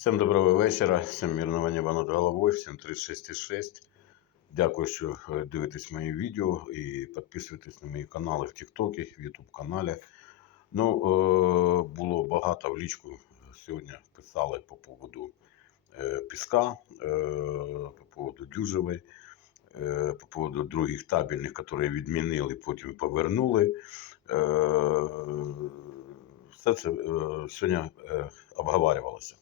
Всім доброго вечора, всім мирного над головою, всім 36,6. Дякую, що е, дивитесь мої відео і підписуєтесь на мої канали в Тіктокі, в Ютуб каналі. Ну, е, було багато в лічку сьогодні писали по поводу е, піска, по поводу Дюжевої, по поводу других табельних, які відмінили, потім повернули. Е, все це е, сьогодні е, обговорювалося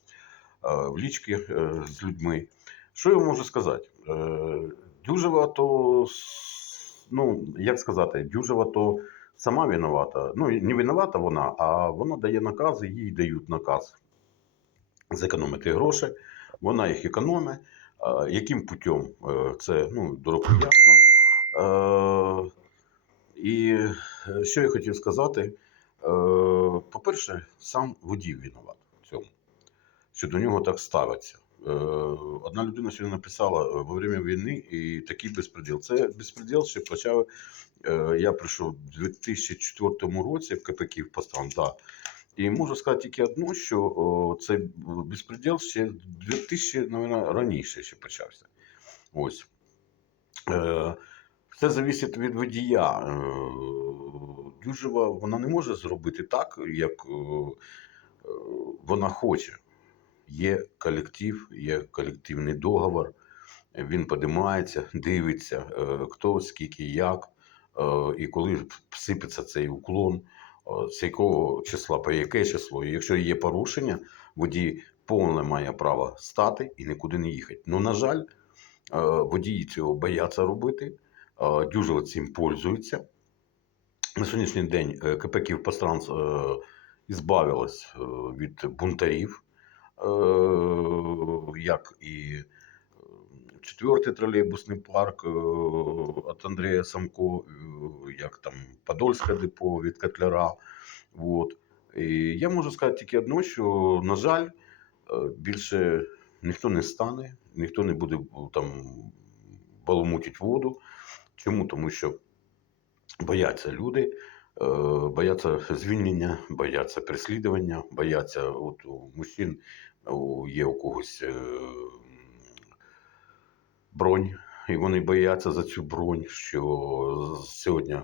в лічці е, з людьми. Що я можу сказати? Е, Дюжева то, с- ну, як сказати, Дюжева то сама винувата. Ну, не винувата вона, а вона дає накази, їй дають наказ зекономити гроші. Вона їх економить. Е, Яким путем? Е, Це ну, дураку ясно. Е, І е, що я хотів сказати? Е, По-перше, сам водій винуват в цьому, що до нього так ставиться. Е, Одна людина сьогодні написала е, во время війни і такий безпреділ. Це безпреділ ще почав. е, Я прийшов у 2004 році в КПК в Пастран, да. І можу сказати тільки одно, що цей безпреділ ще 2000, мабуть, раніше ще почався. Ось. Е, Все залежить від водія. Дюжева вона не може зробити так, як вона хоче. Є колектив, є колективний договор, він подимається, дивиться, е, хто, скільки, як, е, і коли сипеться цей уклон, е, з якого числа, по яке число. І якщо є порушення, водій повне має право стати і нікуди не їхати. Ну, на жаль, водії цього бояться робити, дуже цим пользуються. На сьогоднішній день е, КП «Київпостранс» ізбавилось від бунтарів, як і е, четвертий тролейбусний парк е, від Андрія Самко, е, як там Подольське депо від Котляра. Вот. І я можу сказати тільки одно, що, на жаль, е, більше ніхто не стане, ніхто не буде там баламутити воду. Чому? Тому що бояться люди, е, бояться звільнення, бояться переслідування, бояться от мужчин є у когось е, бронь, і вони бояться за цю бронь, що сьогодні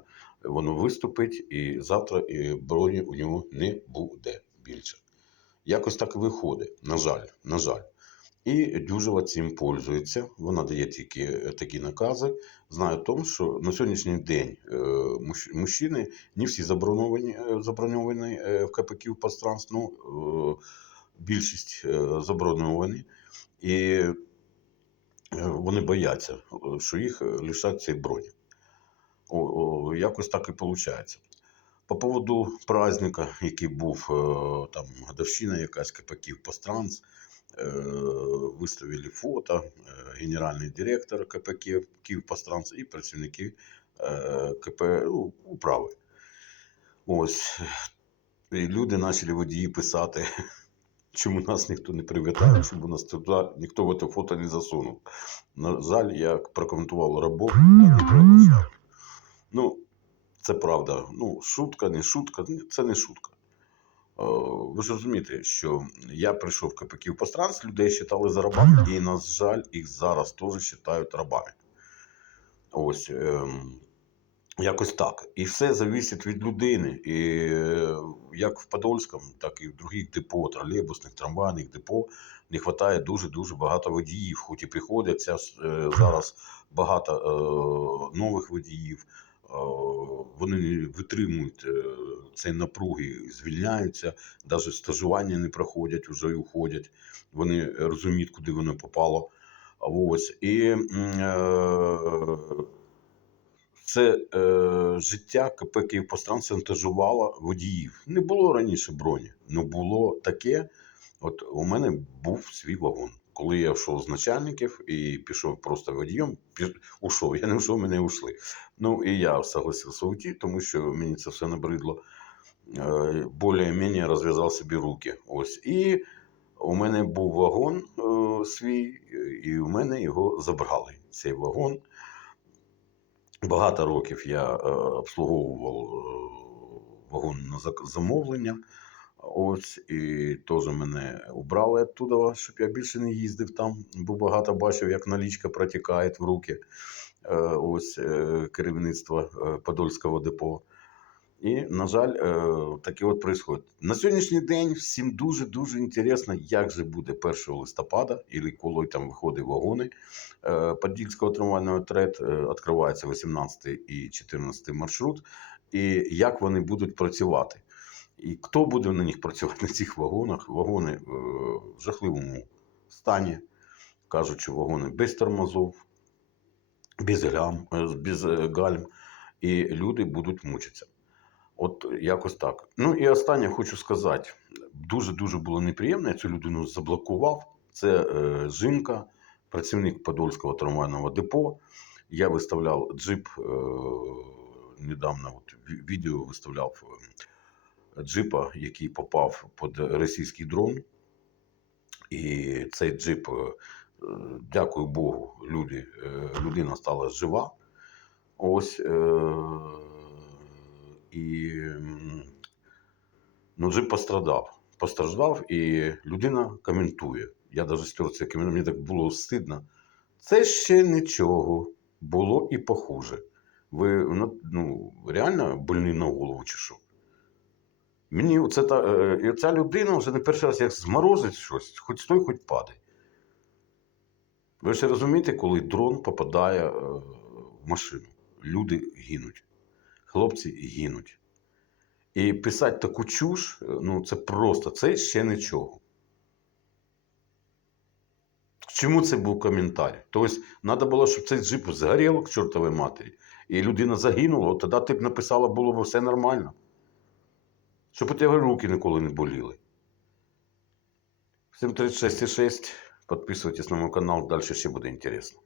воно виступить, і завтра і броні у нього не буде більше. Якось так виходить, на жаль, на жаль. І Дюжева цим пользується. Вона дає тільки е, такі накази. Знає тому, що на сьогоднішній день е, мужчини не всі заброньовані е, в КПК в пространстві, ну, більшість е, заброньовані. І е, вони бояться, е, що їх лишать цієї броні. О, о, якось так і виходить. По поводу праздника, який був там годовщина якась КПК в Постранс, виставили фото, генеральний директор КП Київ, Київпостранс і працівники КП ну, управи. Ось. І люди почали водії писати, чому нас ніхто не привітав, чому нас туди ніхто в це фото не засунув. На жаль, я прокоментував не. Ну, це правда. Ну, шутка, не шутка, це не шутка. Ви ж розумієте, що я прийшов в КПК в Постранс, людей вважали за рабами, і, на жаль, їх зараз теж вважають рабами. Ось. Якось так. І все залежить від людини. І е, як в Подольському, так і в других депо, тролейбусних, трамвайних депо, не вистачає дуже-дуже багато водіїв. Хоч і приходять ця- е, зараз багато е, нових водіїв. Вони не витримують цієї напруги, звільняються, навіть стажування не проходять, вже і уходять. Вони розуміють, куди воно попало. Ось. І е, це е, життя КП «Київпостран» шантажувало водіїв. Не було раніше броні, але було таке. От у мене був свій вагон. Коли я йшов з начальників і пішов просто водієм, піш... ушов. Я не йшов, мене ушли. Ну і я согласився уйти, тому що мені це все набридло. Е, Більш-менш розв'язав собі руки. Ось. І у мене був вагон е, свій, і у мене його забрали. Цей вагон. Багато років я е, обслуговував е, вагон на замовлення. Ось і теж мене убрали оттуда, щоб я більше не їздив там, бо багато бачив, як налічка протікає в руки. Е, Ось керівництва Подольського депо. І, на жаль, таке от происходит. На сьогоднішній день всім дуже-дуже інтересно, як же буде 1 листопада, і коли там виходять вагони. Е, Подільського трамвайного трет відкривається 18 і 14 маршрут, і як вони будуть працювати. І хто буде на них працювати на цих вагонах? Вагони е, в жахливому стані. Кажуть, що вагони без тормозов, без, глям, е, без гальм, і люди будуть мучитися. От якось так. Ну і останнє хочу сказати: дуже-дуже було неприємно. Я цю людину заблокував. Це е, жінка, працівник Подольського трамвайного депо. Я виставляв джип е, недавно, от, відео виставляв е, джипа, який попав під російський дрон. І цей джип, е, дякую Богу, люди, е, людина стала жива. Ось. Е, і ну, джип пострадав. Постраждав, і людина коментує. Я навіть стер це коментар, мені так було стидно. Це ще нічого. Було і похуже. Ви ну, ну, реально больні на голову чи що? Мені оце та, е, і ця людина вже не перший раз як зморозить щось, хоч стой, хоч падай. Ви ж розумієте, коли дрон попадає е, в машину, люди гинуть, хлопці гинуть. І писати таку чуш, е, ну це просто, це ще нічого. Чому це був коментар? Тобто, треба було, щоб цей джип згорів к чортовій матері, і людина загинула, тоді ти б написала, було б все нормально. Щоб у тебе руки ніколи не боліли. Всім 36,6. Підписуйтесь на мій канал, далі ще буде інтересно.